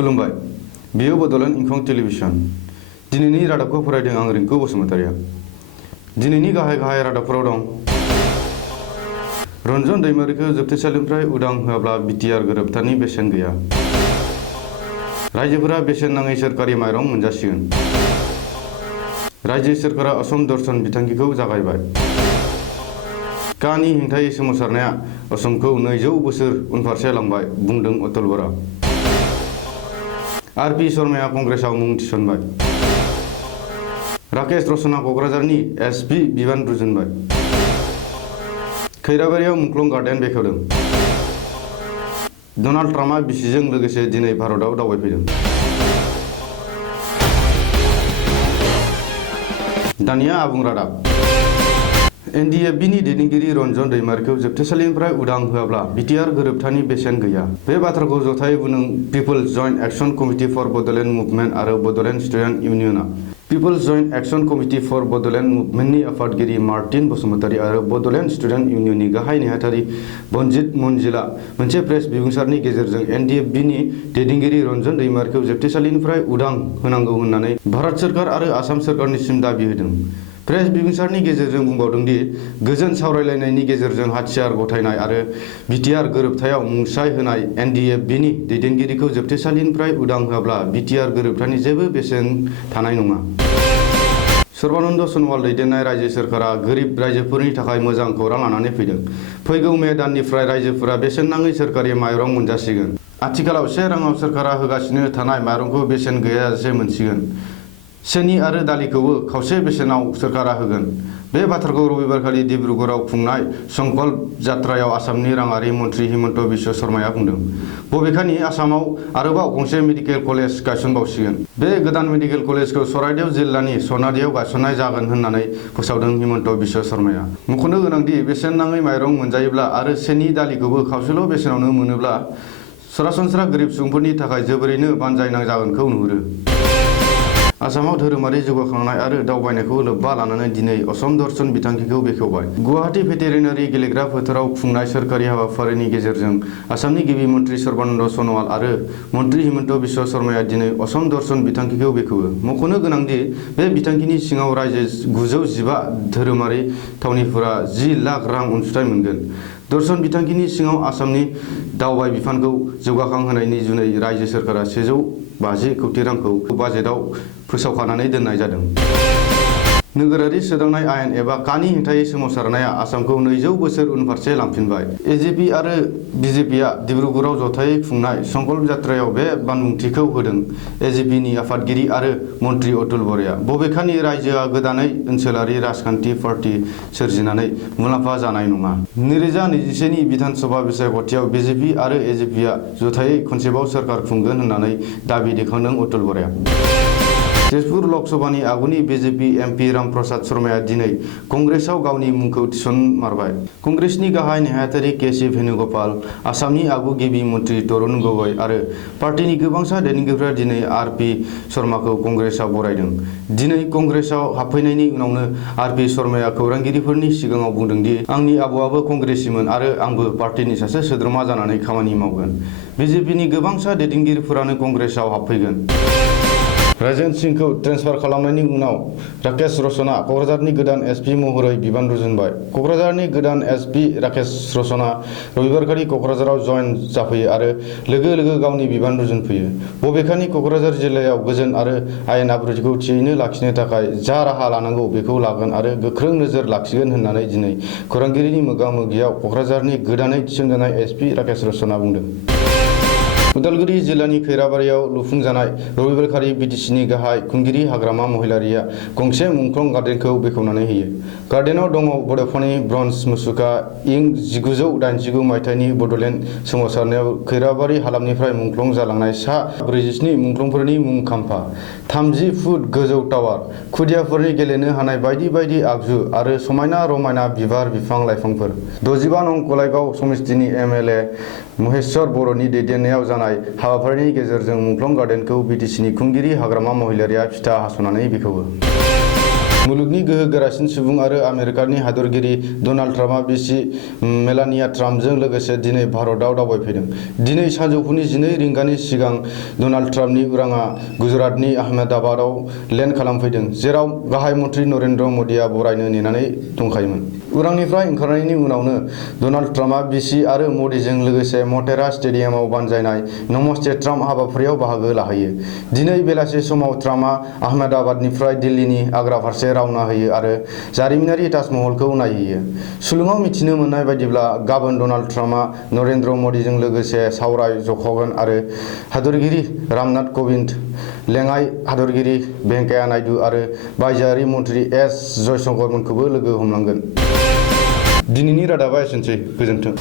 खुलुमबाय बेयो बड'लेण्ड इंखं टेलिभिजन दिनैनि रादाबखौ फरायदों आं रिंकु बसुमतारिया दिनैनि गाहाय रादाबफोराव दं रन्जन दैमारिखौ जोबथेसालिनिफ्राय उदां होआब्ला बिटिआर गोरोबथानि बेसेन गैया रायजोफोरा बेसेन नाङै सोरखारि माइरं मोनजासिगोन रायजो सोरखारा असम दर्शन बिथांखिखौ जागायबाय कानि हेंथायै सोमावसारनाया असमखौ 200 बोसोर उनफारसे लांबाय बुंदों अतुल बरा आरपि शर्माया कंग्रेसआव मुं थिसनबाय राकेश रसना क'क्राझारनि एसपि बिबान रुजुनबाय खैराबारियाव मुंख्लं गार्डेन बेखेवदों डनाल्ड ट्राम्पआ बिसिजों लोगोसे दिनै भारतआव दावबायफैदों दानिया आबुं रादाब एनडिएफबिनि दैदेनगिरि रन्जन दैमारिखौ जोबथेसालिनिफ्राय उदां होआब्ला बिटिआर गोरोबथानि बेसेन गैया बे बाथ्राखौ जथायै बुंदों peoples joint action committee for Bodoland movement आरो बड'लेण्ड स्टुडेन्ट इउनियनआ peoples joint action committee for Bodoland मुभमेन्टनि आफादगिरि मार्टिन बसुमतारी आरो बड'लेण्ड स्टुडेन्ट इउनियननि गाहाय नेहाथारि बनजित मनजिला मोनसे प्रेस बिबुंसारनि गेजेरजों एनडिएफबिनि दैदेनगिरि रन्जन दैमारिखौ जोबथेसालिनिफ्राय उदां होनांगौ होननानै भारत सोरखार आरो आसाम सोरखारनिसिम दाबि होदों प्रेस बिबुंसारनि गेजेरजों बुंबावदों दि गोजोन सावरायलायनायनि गेजेरजों हाथियार गथायनाय आरो बिटिआर गोरोबथायाव मुंसाइ होनाय एनडिएफबिनि दैदेनगिरिखौ जोबथेसालिनिफ्राय उदां होआब्ला बिटिआर गोरोबथानि जेबो बेसेन थानाय नङा सर्बानन्द सन'वाल दैदेननाय रायजो सोरखारा गोरिब रायजोफोरनि थाखाय मोजां खौरां लानानै फैदों फैगौ मे दाननिफ्राय रायजोफोरा बेसेन नाङै सोरखारि माइरं मोनजासिगोन आथिखालाव 1 राङाव सोरखारा होगासिनो थानाय माइरंखौ बेसेन गैयाजासे मोनसिगोन सेनि आरो दालिखौबो खावसे बेसेनाव सोरखारा होगोन बे बाथ्राखौ रबिबारखालि डिब्रुगड़आव खुंनाय संकल्प जात्रायाव आसामनि राङारि मन्थ्रि हिमन्त बिश्व शर्माया बुंदों बबेखानि आसामाव आरोबाव गंसे मेडिकेल कलेज गायसनबावसिगोन बे गोदान मेडिकेल कलेजखौ सराइदेव जिल्लानि सनादियाव गायसननाय जागोन होननानै फोसावदों हिमन्त बिश्व शर्माया मख'नो गोनांदि बेसेन नाङै माइरं मोनजायोब्ला आरो सेनि दालिखौबो खावसेल' बेसेनावनो मोनोब्ला सरासनस्रा गोरिब सुबुंफोरनि थाखाय जोबोरैनो बानजायनां जागोनखौ नुहुरो आसामाव धोरोमारि जौगाखांनाय आरो दावबायनायखौ लोब्बा लानानै दिनै असम दर्शन बिथांखिखौ बेखेवबाय गुवाहाटी भेटेरिनारि गेलेग्रा फोथाराव खुंनाय सोरखारि हाबाफारिनि गेजेरजों आसामनि गिबि मन्थ्रि सर्बानन्द सन'वाल आरो मन्थ्रि हिमन्त बिश्व शर्माया दिनै असम दर्शन बिथांखिखौ बेखेवो मख'नो गोनांदि बे बिथांखिनि सिङाव रायजो 915 धोरोमारि थावनिफोरा 10 लाख रां अनसुंथाइ मोनगोन दर्शन बिथांखिनि सिङाव आसामनि दावबाय बिफानखौ जौगाखांहोनायनि जुनै रायजो सोरखारा 150 कौटि रांखौ बाजेटआव फोसावखानानै दोननाय जादों नोगोरारि सोदांनाय आयेन एबा कानि हेंथायै सोमावसारनाया आसामखौ 200 बोसोर उनफारसे लांफिनबाय एजेपि आरो बिजेपिआ डिब्रुगड़आव जथायै खुंनाय संकल्प जात्रायाव बे बानबुंथिखौ होदों एजेपिनि आफादगिरि आरो मन्थ्रि अतुल बराया बबेखानि रायजोआ गोदानै ओनसोलारि राजखान्थि पार्टी सोरजिनानै मुलाम्फा जानाय नङा 2021 नि बिधान सभा बिसायख'थियाव बिजेपि आरो एजेपिआ जथायै खनसेबाव सोरखार खुंगोन होननानै दाबि दैखांदों अतुल बराया तेजपुर लकसभानि आगुनि बिजेपि एमपि रामप्रसाद शर्माया दिनै कंग्रेसआव गावनि मुंखौ थिसनमारबाय कंग्रेसनि गाहाय नेहाथारि केसि भेनुगपाल आसामनि आगु गिबि मन्थ्रि तरुण गगৈ आरो पार्टीनि गोबांसा दैदेनगिरिफोरा दिनै आरपि शर्माखौ कंग्रेसआव बरायदों दिनै कंग्रेसआव हाबफैनायनि उनावनो आरपि शर्माया खौरांगिरिफोरनि सिगाङाव बुंदों दि आंनि आबौआबो कंग्रेसीमोन आरो आंबो पार्टीनि सासे सोद्रोमा जानानै खामानि मावगोन बिजेपिनि गोबांसा दैदेनगिरिफोरानो कंग्रेसआव हाबफैगोन राजेन सिंहखौ ट्रेन्सफार खालामनायनि उनाव राकेश रसना क'क्राझारनि गोदान एसपि महरै बिबान रुजुनबाय क'क्राझारनि गोदान एसपि राकेश रसना रबिबारखालि क'क्राझाराव जयेन जाफैयो आरो लोगो लोगो गावनि बिबान रुजुनफैयो बबेखानि क'क्राझार जिल्लायाव गोजोन आरो आयेन आब्रुथिखौ थियैनो लाखिनो थाखाय जा राहा लानांगौ बेखौ लागोन आरो गोख्रों नोजोर लाखिगोन होननानै दिनै खौरांगिरिनि मोगा-मोगियाव क'क्राझारनि गोदानै थिसनजानाय एसपि राकेश रसना बुंदों उदालगुरि जिल्लानि खैराबारियाव लुफुंजानाय रबिबारखालि बिटिसिनि गाहाय खुंगिरि हाग्रामा महिलारिया गंसे मुंख्लं गार्डेनखौ बेखेवनानै होयो गार्डेनाव दङ बड'फानि ब्रन्ज मुसुखा इं 1989 मायथाइनि बड'लेण्ड सोमावसारनायाव खैराबारि हालामनिफ्राय मुंख्लं जालांनाय सा 47 मुंख्लंफोरनि मुं खाम्फा 30 फुट गोजौ टावार खुदियाफोरनि गेलेनो हानाय बायदि बायदि आगजु आरो समायना रमायना बिबार बिफां लाइफांफोर 65 नं गलायगाव समितिनि एमएलए महेश्वर बर'नि दैदेननायाव जानाय हाबाफारिनि गेजेरजों मुंख्लं गार्डेनखौ बिटिसिनि खुंगिरि हाग्रामा महिलारिया फिथा हास'नानै बेखेवो मुलुगनि गोहो गोरासिन सुबुं आरो आमेरिकानि हादरगिरि डनाल्ड ट्राम्पआ बिसि मेलानिया ट्राम्पजों लोगोसे दिनै भारतआव दावबायफैदों। दिनै सानजौफुनि 12 रिंगानि सिगां डनाल्ड ट्राम्पनि उरांआ गुजरातनि आहमेदाबादआव लेन्ड खालामफैदों, जेराव गाहाय मन्त्रि नरेन्द्र मदिआ बरायनो नेनानै दंखायोमोन। उरांनिफ्राय ओंखारनायनि उनावनो डनाल्ड ट्राम्पआ बिसि आरो मदिजों लोगोसे मटेरा स्टेडियामाव बानजायनाय नमस्ते ट्राम्प हाबाफारियाव बाहागो लाहैयो। दिनै बेलासे समाव ट्राम्पआ आहमेदाबादनिफ्राय दिल्लीनि आग्रा फारसे रावना होयो आरो जारिमिनारि ताजमहलखौ नायहैयो। सुलुङाव मिथिनो मोननाय बायदिब्ला गाबोन डनाल्ड ट्राम्पआ नरेन्द्र मदिजों लोगोसे सावराय जखगोन आरो हादरगिरि रामनाथ क'विन्द, लेङाइ हादरगिरि भेंकाया नायडु आरो बायजोआरि मन्त्रि एस जयशंकरमोनखौबो लोगो हमलांगोन। दिनैनि रादाबा एसेनोसै। गोजोन्थों।